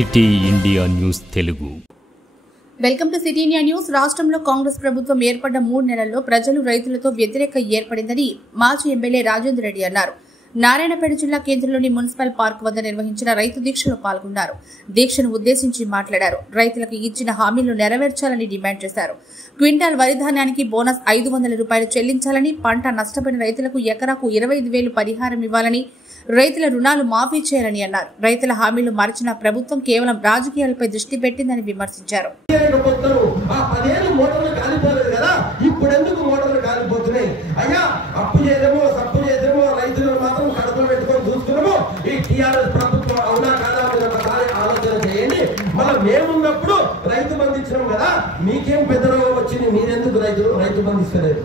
City India news Telugu. Welcome to city India news. రాష్ట్రంలో కాంగ్రెస్ ప్రభుత్వం ఏర్పడ్డ 3 నెలల్లో ప్రజలు రైతులతో వ్యతిరేక ఏర్పడిందని మాజీ ఎమ్మెల్యే రాజేందర్ రెడ్డి అన్నారు. నారాయణపేట జిల్లా కేంద్రంలోని మున్సిపల్ పార్క్ వద్ద నిర్వహించిన రైతు దీక్షలో పాల్గొన్నారు. దీక్షను ఉద్దేశించి మాట్లాడారు. రైతులకు ఇచ్చిన హామీలను నెరవేర్చాలని డిమాండ్ చేశారు. క్వింటాల్ వరి ధాన్యానికి బోనస్ 500 రూపాయలు చెల్లించాలని, పంట నష్టపోయిన రైతులకు ఎకరాకు 25,000 పరిహారం ఇవ్వాలని, రైతుల రుణాలు మాఫీ చేయాలని అన్నారు. రైతుల హామీలు మరిచిన ప్రభుత్వం కేవలం రాజకీయాలపై దృష్టి పెట్టిందని విమర్శించారు. మేమున్నప్పుడు రైతు బంధు ఇచ్చినాం కదా, మీకేం పెద్ద రోగం వచ్చింది, మీరెందుకు రైతు బంధు ఇస్తలేదు?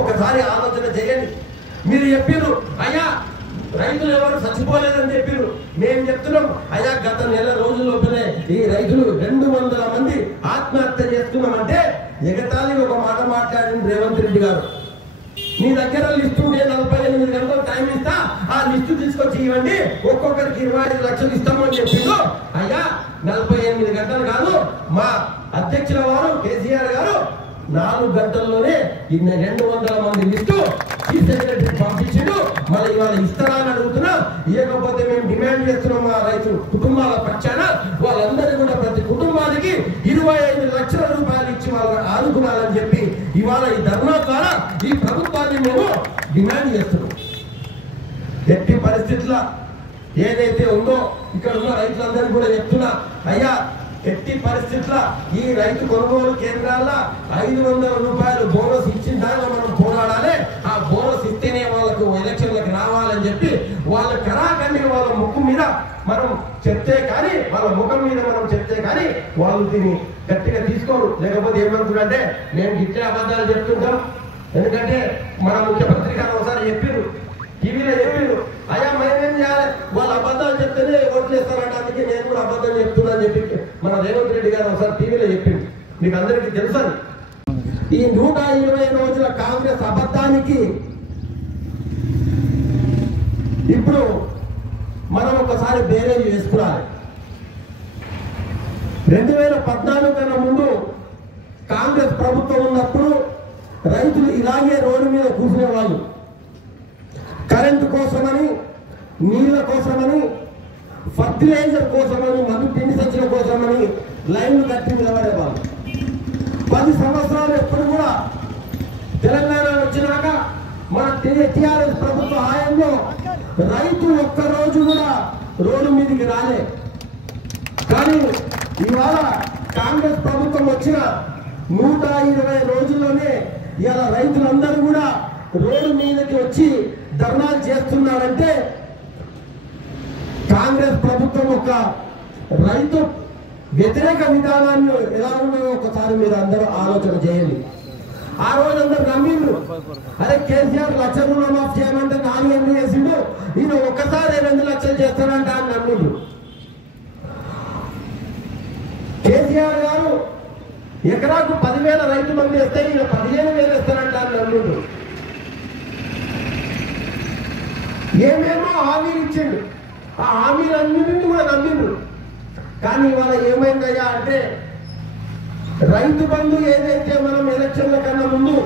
ఒకసారి ఆలోచన చేయండి. మీరు చెప్పారు అయ్యా రైతులు ఎవరు చచ్చిపోలేదని చెప్పారు. మేము చెప్తున్నాం అయ్యా గత నెల రోజుల్లోపలే ఈ రైతులు 200 మంది ఆత్మహత్య చేస్తున్నామంటే ఎగతాళి ఒక మాట మాట్లాడింది రేవంత్ రెడ్డి గారు. మీ దగ్గర లిస్టు ఉంటే 48 గంటలు టైం ఇస్తా, ఆ లిస్టు తీసుకొచ్చి ఇవ్వండి, ఒక్కొక్కరికి 25 లక్షలు ఇస్తామని చెప్పిండు. అయ్యా 48 గంటలు కాదు, మా అధ్యక్షుల వారు కేసీఆర్ గారు 4 గంటల్లోనే 200 మంది లిస్టు చీఫ్ సెక్రటరీ పంపించిండు. మళ్ళీ ఇవాళ ఇస్తారా అని అడుగుతున్నా. ఇవ్వకపోతే మేము డిమాండ్ చేస్తున్నాం మా రైతు కుటుంబాల పక్షాన వాళ్ళందరూ కూడా ప్రతి కుటుంబానికి 25 లక్షల రూపాయలు ఇచ్చి వాళ్ళని ఆదుకోవాలని చెప్పి ఇవాళ ఈ ధర్నా ద్వారా ఈ ప్రభుత్వాన్ని మేము డిమాండ్ చేస్తున్నాం. ఎట్టి పరిస్థితుల్లో ఏదైతే ఉందో ఇక్కడ ఉన్న రైతులందరూ కూడా చెప్తున్నా, అయ్యా ఎట్టి పరిస్థితుల్లో ఈ రైతు కొనుగోలు కేంద్రాల్లో 500 రూపాయలు బోనస్ ఇచ్చిన దానిలో మనం పోరాడాలి. ఆ బోనస్ ఇస్తేనే వాళ్ళకు ఎలక్షన్లకు రావాలని చెప్పి వాళ్ళ కరాఖండి వాళ్ళ ముక్కు మీద మనం చెప్తే కానీ, వాళ్ళ ముఖం మీద మనం చెప్తే కానీ వాళ్ళు దీన్ని గట్టిగా తీసుకోరు. లేకపోతే ఏమనుకుంటే మేము ఇట్లే అబద్ధాలు చెప్తుంటాం. ఎందుకంటే మన ముఖ్యమంత్రి గారు ఒకసారి చెప్పారు, టీవీలో చెప్పారు, అయ్యా మేమేం చేయాలి, వాళ్ళు అబద్ధాలు చెప్తేనే ఓట్లు వేస్తారంటే అందుకే నేను కూడా అబద్ధం చెప్తున్నా అని చెప్పి మన రేవంత్ రెడ్డి గారు ఒకసారి టీవీలో చెప్పింది. మీకు అందరికీ తెలుసు. ఈ 120 రోజుల కాంగ్రెస్ అబద్ధానికి ఇప్పుడు మనం ఒకసారి బేరేజ్ వేసుకురాలి. 2014 కన్నా ముందు కాంగ్రెస్ ప్రభుత్వం ఉన్నప్పుడు రైతులు ఇలాగే రోడ్డు మీద కూర్చునే వాళ్ళు. కరెంటు కోసమని, నీళ్ళ కోసమని, ఫర్టిలైజర్ కోసమని, మందు పిండి సంచుల కోసమని లైన్లు కట్టి నిలబడేవాళ్ళు. 10 సంవత్సరాలు ఎప్పుడు కూడా తెలంగాణ వచ్చినాక మన టీఆర్ఎస్ ప్రభుత్వ హయాంలో రైతు ఒక్కరోజు కూడా రోడ్డు మీదకి రాలే. కానీ ఇవాళ కాంగ్రెస్ ప్రభుత్వం వచ్చిన 120 రోజుల్లోనే ఇవాళ రైతులందరూ కూడా రోడ్డు మీదకి వచ్చి ధర్నాలు చేస్తున్నారంటే కాంగ్రెస్ ప్రభుత్వం ఒక రైతు వ్యతిరేక విధానాన్ని ఎలా ఉన్నదో ఒకసారి మీరు అందరూ ఆలోచన చేయండి. ఆ రోజు అందరూ నమ్మిండ్రు, అరే కేసీఆర్ 1 లక్ష రుణమాఫీ చేయమంటే 4 ఏళ్ళు చేసిండు, ఈయన ఒక్కసారి 2 లక్షలు చేస్తానంట అని నమ్మిండ్రు. కేసీఆర్ గారు ఎకరాకు 10,000 రైతు మంది వేస్తే ఈయన 15,000 వేస్తానంట అని నమ్మిండ్రు. ఏమేమో హామీలు ఇచ్చిండు, ఆ హామీలన్నింటినీ కూడా నమ్మిండ్రు. కానీ ఇవాళ ఏమైందయ్యా అంటే రైతు బంధు ఏదైతే మనం ఎలక్షన్ల కన్నా ముందు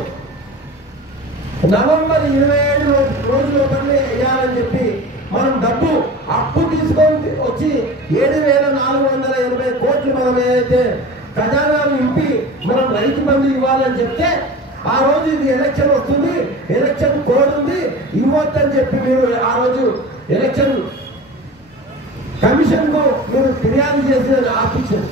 నవంబర్ 27 రోజుల పని వేయాలని చెప్పి మనం డబ్బు అప్పు తీసుకొని వచ్చి 7,480 కోట్లు మనం ఏదైతే ఖజానాలు నింపి మనం రైతు బంధు ఇవ్వాలని చెప్తే ఆ రోజు ఇది ఎలక్షన్ వస్తుంది, ఎలక్షన్ కోడ్ ఉంది, ఇవ్వద్దని చెప్పి మీరు ఆ రోజు ఎలక్షన్ కమిషన్ కు మీరు ఫిర్యాదు చేసి ఆపించారు.